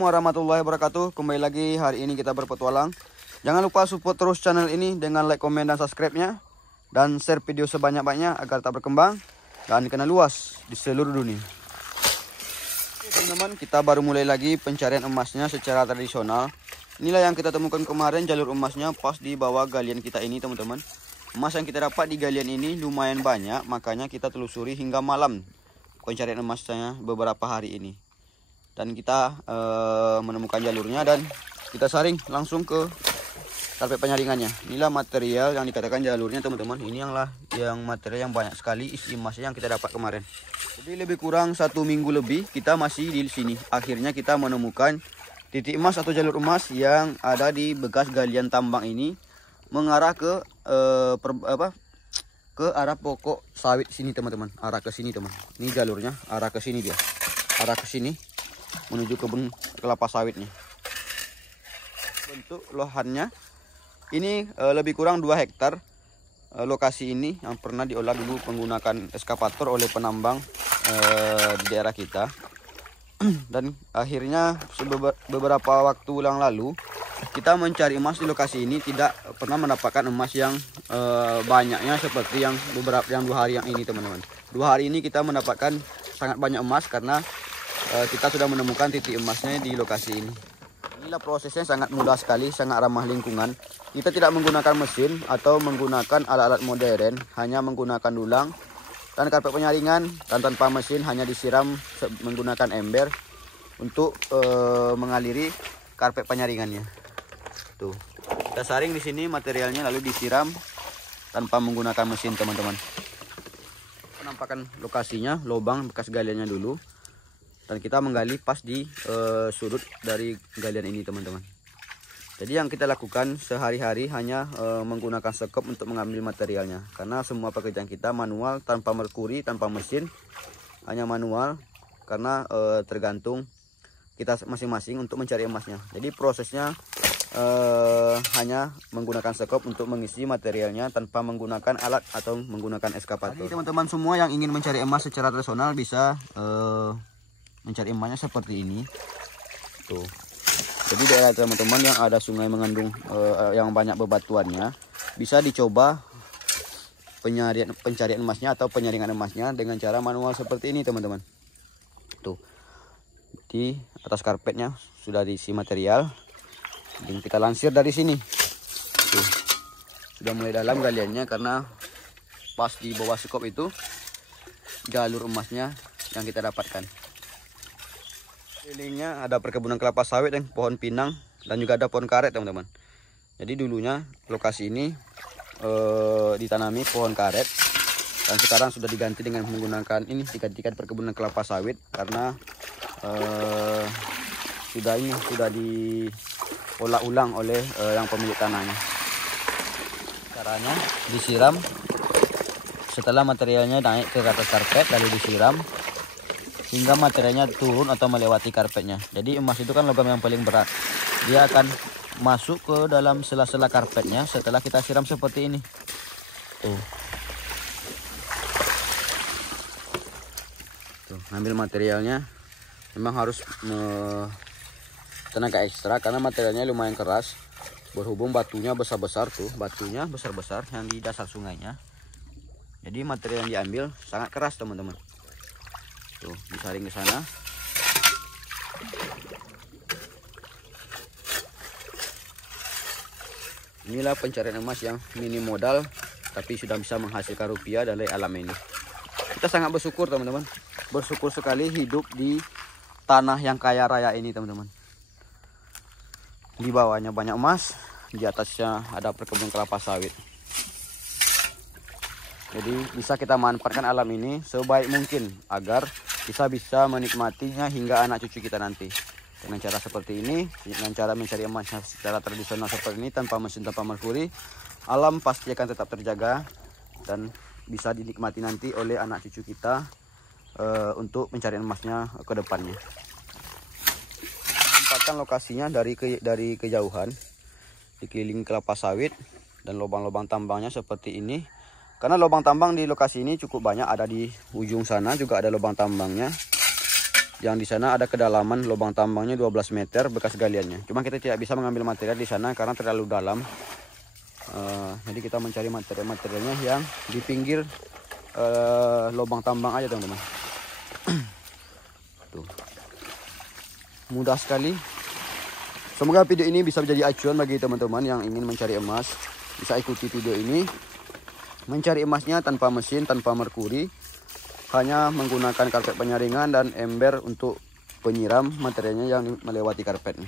warahmatullahi wabarakatuh. Kembali lagi hari ini kita berpetualang. Jangan lupa support terus channel ini dengan like, komen, dan subscribe-nya. Dan share video sebanyak-banyaknya agar tak berkembang dan dikenal luas di seluruh dunia. Teman-teman, kita baru mulai lagi pencarian emasnya secara tradisional. Inilah yang kita temukan kemarin, jalur emasnya pas di bawah galian kita ini teman-teman. Emas yang kita dapat di galian ini lumayan banyak, makanya kita telusuri hingga malam pencarian emasnya beberapa hari ini. Dan kita menemukan jalurnya dan kita saring langsung ke karpet penyaringannya. Inilah material yang dikatakan jalurnya teman-teman. Ini yang material yang banyak sekali isi emasnya yang kita dapat kemarin. Jadi lebih kurang 1 minggu lebih kita masih di sini. Akhirnya kita menemukan titik emas atau jalur emas yang ada di bekas galian tambang ini mengarah ke ke arah pokok sawit sini teman-teman. Arah ke sini teman. Ini jalurnya arah ke sini dia. Arah ke sini menuju kebun kelapa sawitnya. Bentuk lohannya ini lebih kurang 2 hektar. Lokasi ini yang pernah diolah dulu menggunakan eskavator oleh penambang di daerah kita. Dan akhirnya beberapa waktu yang lalu kita mencari emas di lokasi ini tidak pernah mendapatkan emas yang banyaknya seperti yang 2 hari yang ini teman-teman. 2 hari ini kita mendapatkan sangat banyak emas karena kita sudah menemukan titik emasnya di lokasi ini. Inilah prosesnya sangat mudah sekali, sangat ramah lingkungan. Kita tidak menggunakan mesin atau menggunakan alat-alat modern, hanya menggunakan dulang dan karpet penyaringan, dan tanpa mesin hanya disiram menggunakan ember untuk mengaliri karpet penyaringannya. Tuh, kita saring di sini materialnya lalu disiram tanpa menggunakan mesin teman-teman. Penampakan lokasinya, lubang bekas galiannya dulu. Dan kita menggali pas di sudut dari galian ini teman-teman. Jadi yang kita lakukan sehari-hari hanya menggunakan sekop untuk mengambil materialnya. Karena semua pekerjaan kita manual, tanpa merkuri, tanpa mesin. Hanya manual karena tergantung kita masing-masing untuk mencari emasnya. Jadi prosesnya hanya menggunakan sekop untuk mengisi materialnya tanpa menggunakan alat atau menggunakan eskavator. Jadi teman-teman semua yang ingin mencari emas secara tradisional bisa mencari emasnya seperti ini. Tuh. Jadi daerah teman-teman yang ada sungai mengandung yang banyak bebatuannya bisa dicoba pencarian emasnya atau penyaringan emasnya dengan cara manual seperti ini teman-teman. Tuh. Di atas karpetnya sudah diisi material. Dan kita lansir dari sini. Tuh. Sudah mulai dalam galiannya karena pas di bawah sekop itu jalur emasnya yang kita dapatkan. Sekelilingnya ada perkebunan kelapa sawit dan pohon pinang dan juga ada pohon karet teman-teman. Jadi dulunya lokasi ini ditanami pohon karet dan sekarang sudah diganti dengan menggunakan digantikan perkebunan kelapa sawit karena sudah diolah ulang oleh yang pemilik tanahnya. Caranya disiram setelah materialnya naik ke atas karpet lalu disiram hingga materialnya turun atau melewati karpetnya. Jadi emas itu kan logam yang paling berat. Dia akan masuk ke dalam sela-sela karpetnya setelah kita siram seperti ini. Tuh. Tuh, ambil materialnya. Memang harus tenaga ekstra karena materialnya lumayan keras. Berhubung batunya besar-besar tuh, batunya besar-besar yang di dasar sungainya. Jadi material yang diambil sangat keras teman-teman. Tuh, disaring ke sana. Inilah pencarian emas yang minim modal tapi sudah bisa menghasilkan rupiah dari alam ini. Kita sangat bersyukur teman-teman. Bersyukur sekali hidup di tanah yang kaya raya ini teman-teman. Di bawahnya banyak emas, di atasnya ada perkebunan kelapa sawit. Jadi bisa kita manfaatkan alam ini sebaik mungkin agar kita bisa menikmatinya hingga anak cucu kita nanti. Dengan cara seperti ini, dengan cara mencari emas secara tradisional seperti ini tanpa mesin, tanpa merkuri, alam pasti akan tetap terjaga dan bisa dinikmati nanti oleh anak cucu kita untuk mencari emasnya ke depannya. Tempatkan lokasinya dari kejauhan, dikelilingi kelapa sawit dan lubang-lubang tambangnya seperti ini. Karena lubang tambang di lokasi ini cukup banyak, ada di ujung sana juga ada lubang tambangnya. yang di sana ada kedalaman lubang tambangnya 12 meter bekas galiannya. Cuma kita tidak bisa mengambil material di sana karena terlalu dalam. Jadi kita mencari materialnya yang di pinggir lubang tambang aja teman-teman. Tuh. Mudah sekali. Semoga video ini bisa menjadi acuan bagi teman-teman yang ingin mencari emas. Bisa ikuti video ini. Mencari emasnya tanpa mesin, tanpa merkuri. Hanya menggunakan karpet penyaringan dan ember untuk penyiram materialnya yang melewati karpet.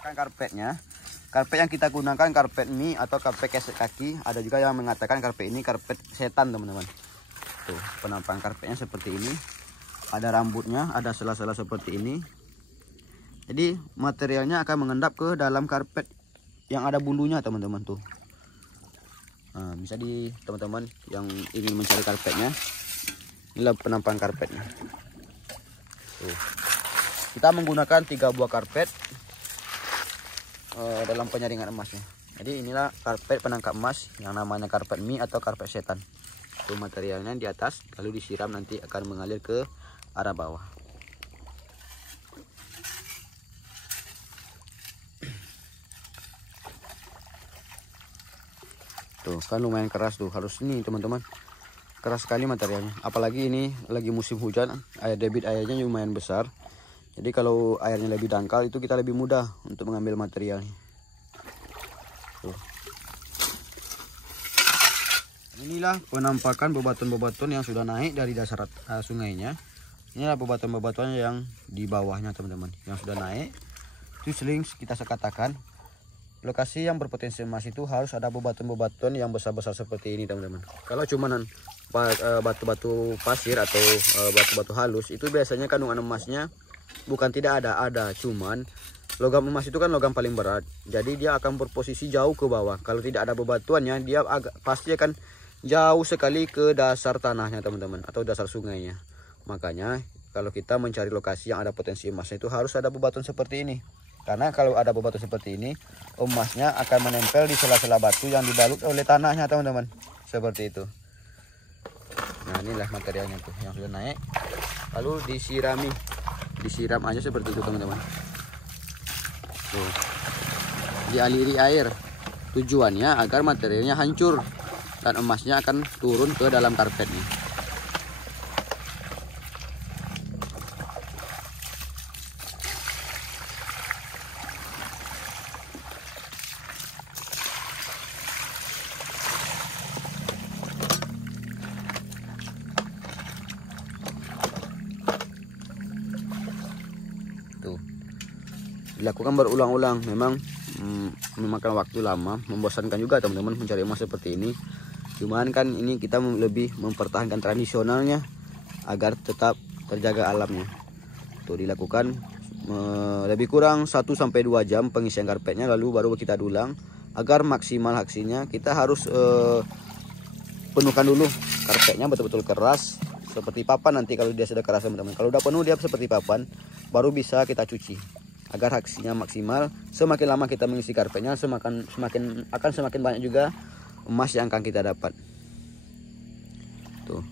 Karpetnya, karpet yang kita gunakan karpet mie atau karpet kesek kaki. Ada juga yang mengatakan karpet ini karpet setan teman-teman. Tuh, penampakan karpetnya seperti ini. Ada rambutnya, ada sela-sela seperti ini. Jadi materialnya akan mengendap ke dalam karpet yang ada bulunya teman-teman tuh. Nah, bisa di teman-teman yang ingin mencari karpetnya, inilah penampakan karpetnya. Tuh. Kita menggunakan 3 buah karpet dalam penyaringan emasnya. Jadi inilah karpet penangkap emas yang namanya karpet mie atau karpet setan. Itu materialnya di atas, lalu disiram nanti akan mengalir ke arah bawah. Tuh kan lumayan keras tuh, harus ini teman-teman, keras sekali materialnya. Apalagi ini lagi musim hujan, debit airnya lumayan besar. Jadi kalau airnya lebih dangkal itu kita lebih mudah untuk mengambil materialnya. Tuh. Inilah penampakan bebatuan-bebatuan yang sudah naik dari dasar sungainya. Inilah bebatuan-bebatuan yang di bawahnya teman-teman, yang sudah naik. Itu sering kita katakan lokasi yang berpotensi emas itu harus ada bebatuan-bebatuan yang besar-besar seperti ini teman-teman. Kalau cuman batu-batu pasir atau batu-batu halus itu biasanya kandungan emasnya bukan tidak ada, cuman logam emas itu kan logam paling berat. Jadi dia akan berposisi jauh ke bawah. Kalau tidak ada bebatuannya dia pasti akan jauh sekali ke dasar tanahnya teman-teman, atau dasar sungainya. Makanya kalau kita mencari lokasi yang ada potensi emasnya itu harus ada bebatuan seperti ini. Karena kalau ada bebatuan seperti ini, emasnya akan menempel di sela-sela batu yang dibalut oleh tanahnya teman-teman. Seperti itu. Nah inilah materialnya tuh yang sudah naik. Lalu disiram aja seperti itu teman-teman. Tuh. Dialiri air. Tujuannya agar materialnya hancur dan emasnya akan turun ke dalam karpetnya. Dilakukan berulang-ulang, memang memakan waktu lama, membosankan juga teman-teman mencari emas seperti ini. Cuman kan ini kita lebih mempertahankan tradisionalnya agar tetap terjaga alamnya. Tuh dilakukan lebih kurang 1-2 jam pengisian karpetnya, lalu baru kita dulang agar maksimal hasilnya. Kita harus penuhkan dulu karpetnya betul-betul keras seperti papan. Nanti kalau dia sudah keras teman-teman, kalau udah penuh dia seperti papan, baru bisa kita cuci agar hasilnya maksimal. Semakin lama kita mengisi karpetnya, semakin banyak juga emas yang akan kita dapat. Tuh.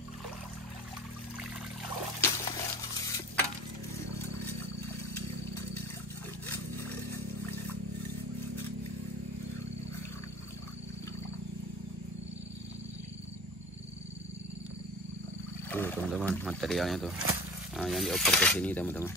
Tuh teman-teman materialnya tuh. Nah, yang dioper ke sini teman-teman.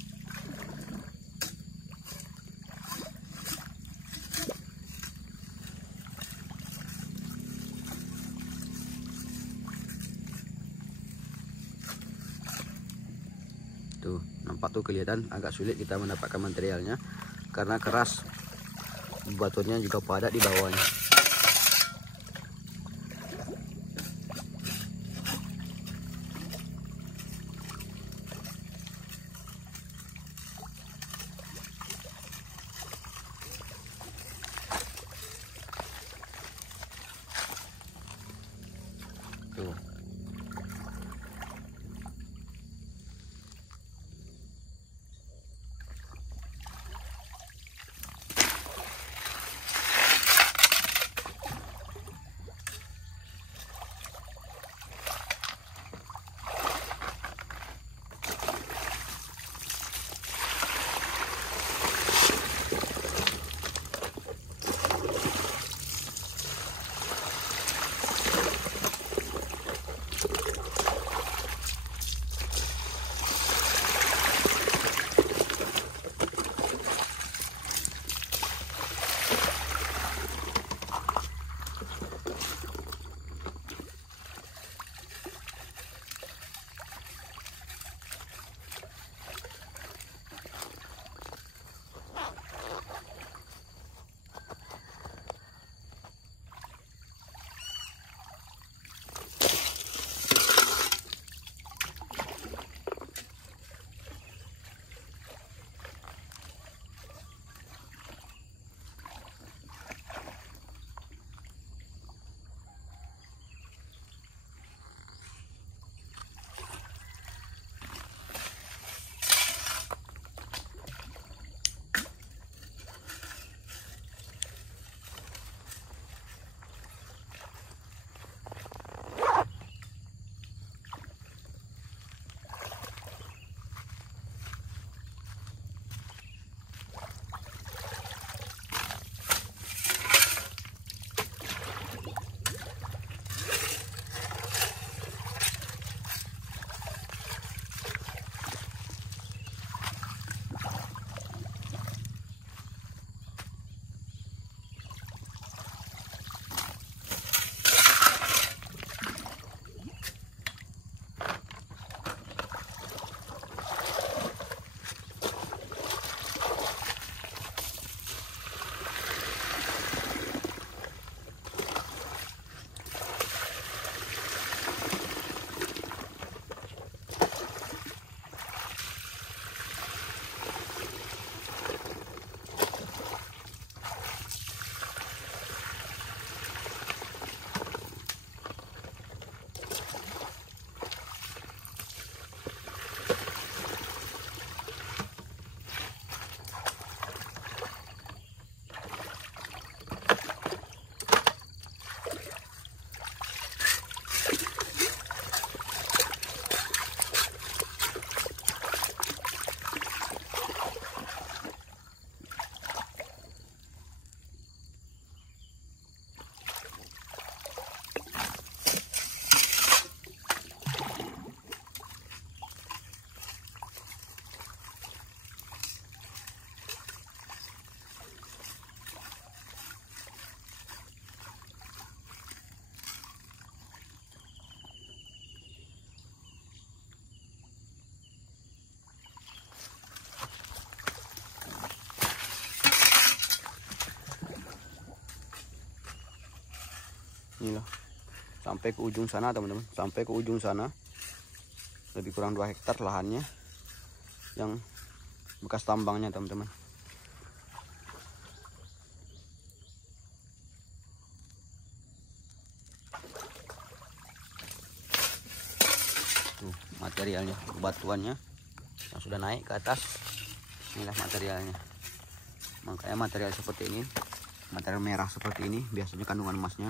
Tuh, nampak tuh kelihatan agak sulit kita mendapatkan materialnya karena keras. Batuannya juga padat di bawahnya. Tuh. Inilah sampai ke ujung sana teman-teman, sampai ke ujung sana. Lebih kurang 2 hektar lahannya yang bekas tambangnya teman-teman. Tuh materialnya, batuannya yang sudah naik ke atas. Inilah materialnya. Makanya material seperti ini, material merah seperti ini biasanya kandungan emasnya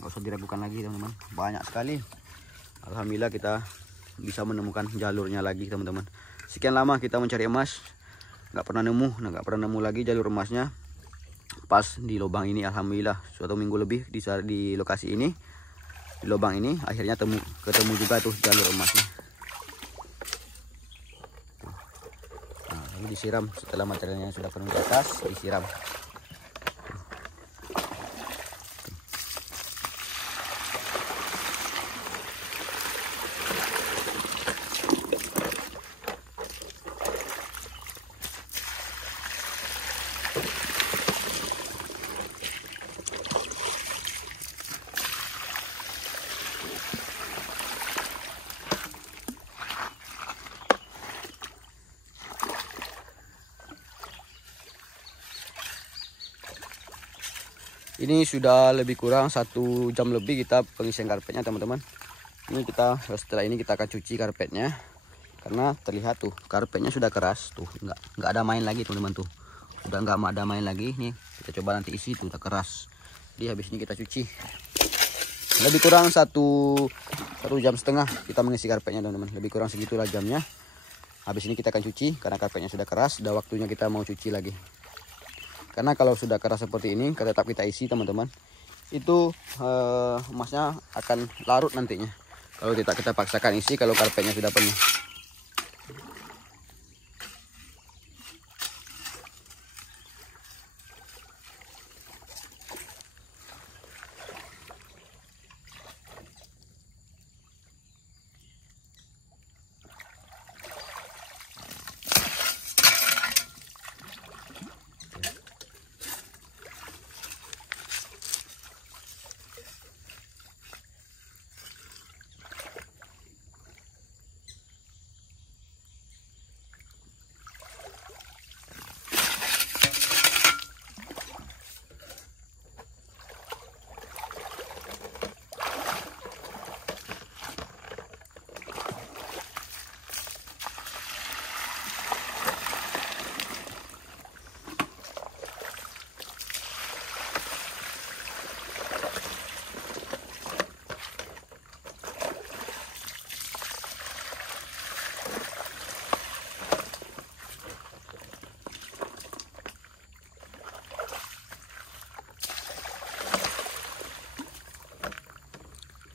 nggak usah diragukan lagi teman-teman, banyak sekali. Alhamdulillah kita bisa menemukan jalurnya lagi teman-teman. Sekian lama kita mencari emas nggak pernah nemu lagi jalur emasnya. Pas di lubang ini alhamdulillah suatu minggu lebih di lokasi ini, di lubang ini akhirnya ketemu juga tuh jalur emasnya. Nah, ini disiram setelah materialnya sudah penuh di atas, disiram. Ini sudah lebih kurang 1 jam lebih kita pengisian karpetnya teman-teman. Ini setelah ini kita akan cuci karpetnya, karena terlihat tuh karpetnya sudah keras tuh, nggak ada main lagi teman-teman tuh, udah nggak ada main lagi. Nih kita coba nanti isi tuh udah keras. Jadi habis ini kita cuci. Lebih kurang 1 jam setengah kita mengisi karpetnya teman-teman, lebih kurang segitulah jamnya. Habis ini kita akan cuci karena karpetnya sudah keras, udah waktunya kita mau cuci lagi. Karena kalau sudah keras seperti ini, tetap kita isi teman-teman, itu emasnya akan larut nantinya. Kalau tidak kita paksakan isi kalau karpetnya sudah penuh.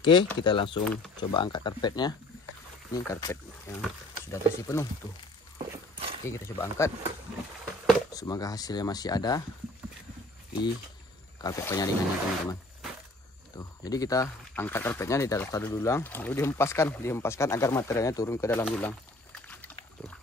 Oke, kita langsung coba angkat karpetnya. Ini karpet yang sudah terisi penuh tuh. Oke, kita coba angkat. Semoga hasilnya masih ada di karpet penyaringannya teman-teman. Tuh, jadi kita angkat karpetnya di atas dulang, lalu dihempaskan agar materialnya turun ke dalam dulang. Tuh.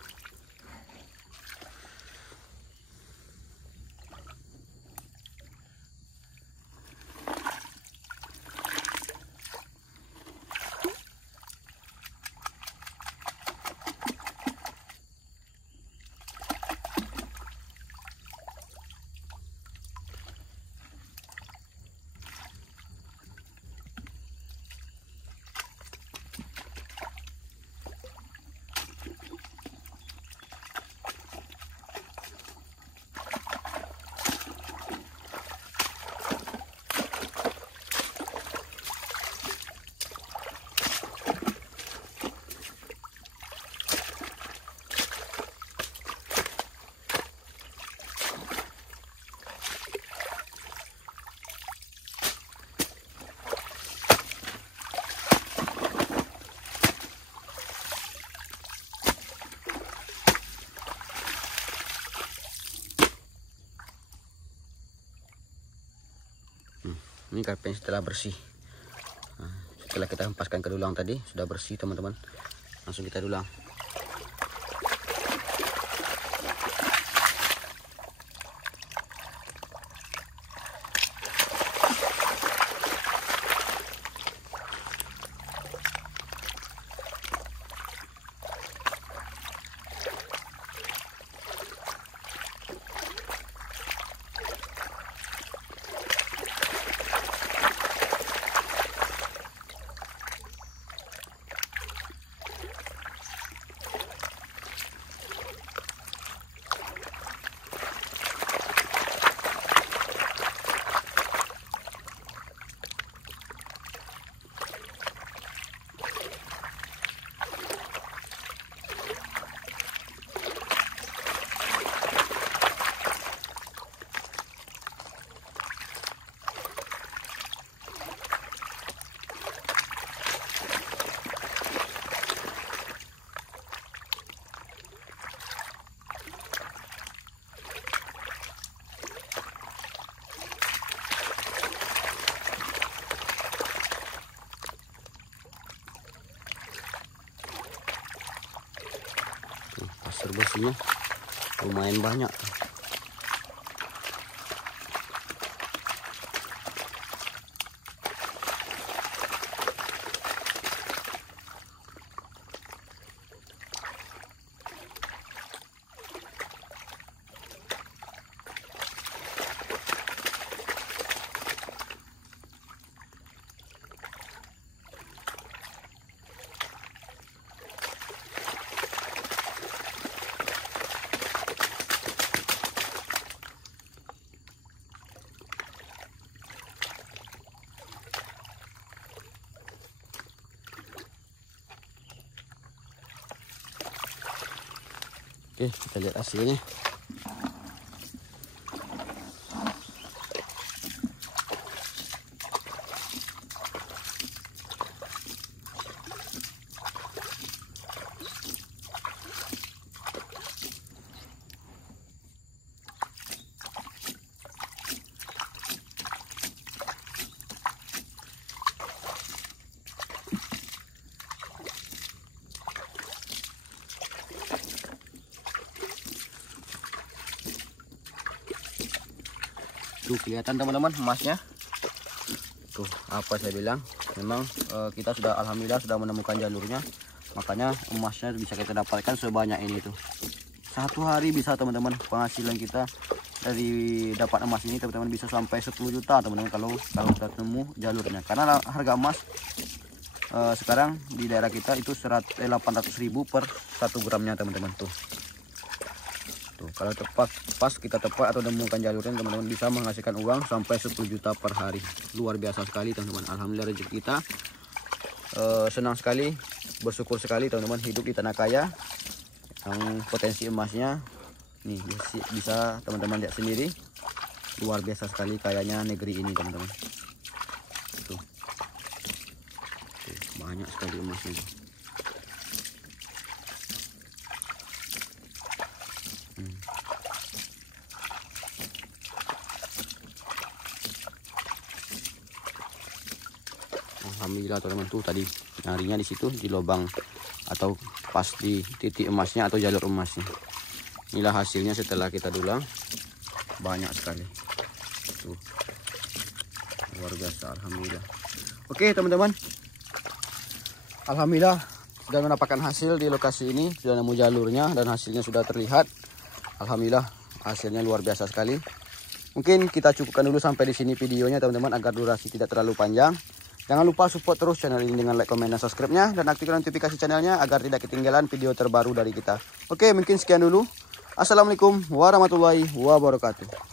Ini karpetnya setelah bersih. Nah, setelah kita hempaskan ke dulang tadi sudah bersih teman-teman. Langsung kita dulang. air bersihnya lumayan banyak. Oke, kita lihat hasilnya. Tuh kelihatan teman-teman emasnya. Tuh apa saya bilang, memang kita sudah alhamdulillah sudah menemukan jalurnya, makanya emasnya bisa kita dapatkan sebanyak ini tuh. Satu hari bisa teman-teman, penghasilan kita dari dapat emas ini teman-teman bisa sampai 10 juta teman-teman kalau kita temu jalurnya. Karena harga emas sekarang di daerah kita itu 800.000 per 1 gramnya teman-teman tuh. Kalau pas kita tepat atau menemukan jalurnya teman-teman bisa menghasilkan uang sampai 10 juta per hari. Luar biasa sekali teman-teman. Alhamdulillah rezeki kita. Senang sekali, bersyukur sekali teman-teman hidup di tanah kaya yang potensi emasnya nih bisa teman-teman lihat sendiri. Luar biasa sekali kayanya negeri ini teman-teman. Tuh, banyak sekali emasnya. Alhamdulillah teman-teman tuh tadi nyarinya di situ di lubang atau pas di titik emasnya atau jalur emasnya. Inilah hasilnya setelah kita dulang, banyak sekali. Tuh. Luar biasa, alhamdulillah. Oke teman-teman, alhamdulillah sudah mendapatkan hasil di lokasi ini, sudah nemu jalurnya dan hasilnya sudah terlihat. Alhamdulillah hasilnya luar biasa sekali. Mungkin kita cukupkan dulu sampai di sini videonya teman-teman agar durasi tidak terlalu panjang. Jangan lupa support terus channel ini dengan like, komen, dan subscribe-nya. Dan aktifkan notifikasi channelnya agar tidak ketinggalan video terbaru dari kita. Oke, mungkin sekian dulu. Assalamualaikum warahmatullahi wabarakatuh.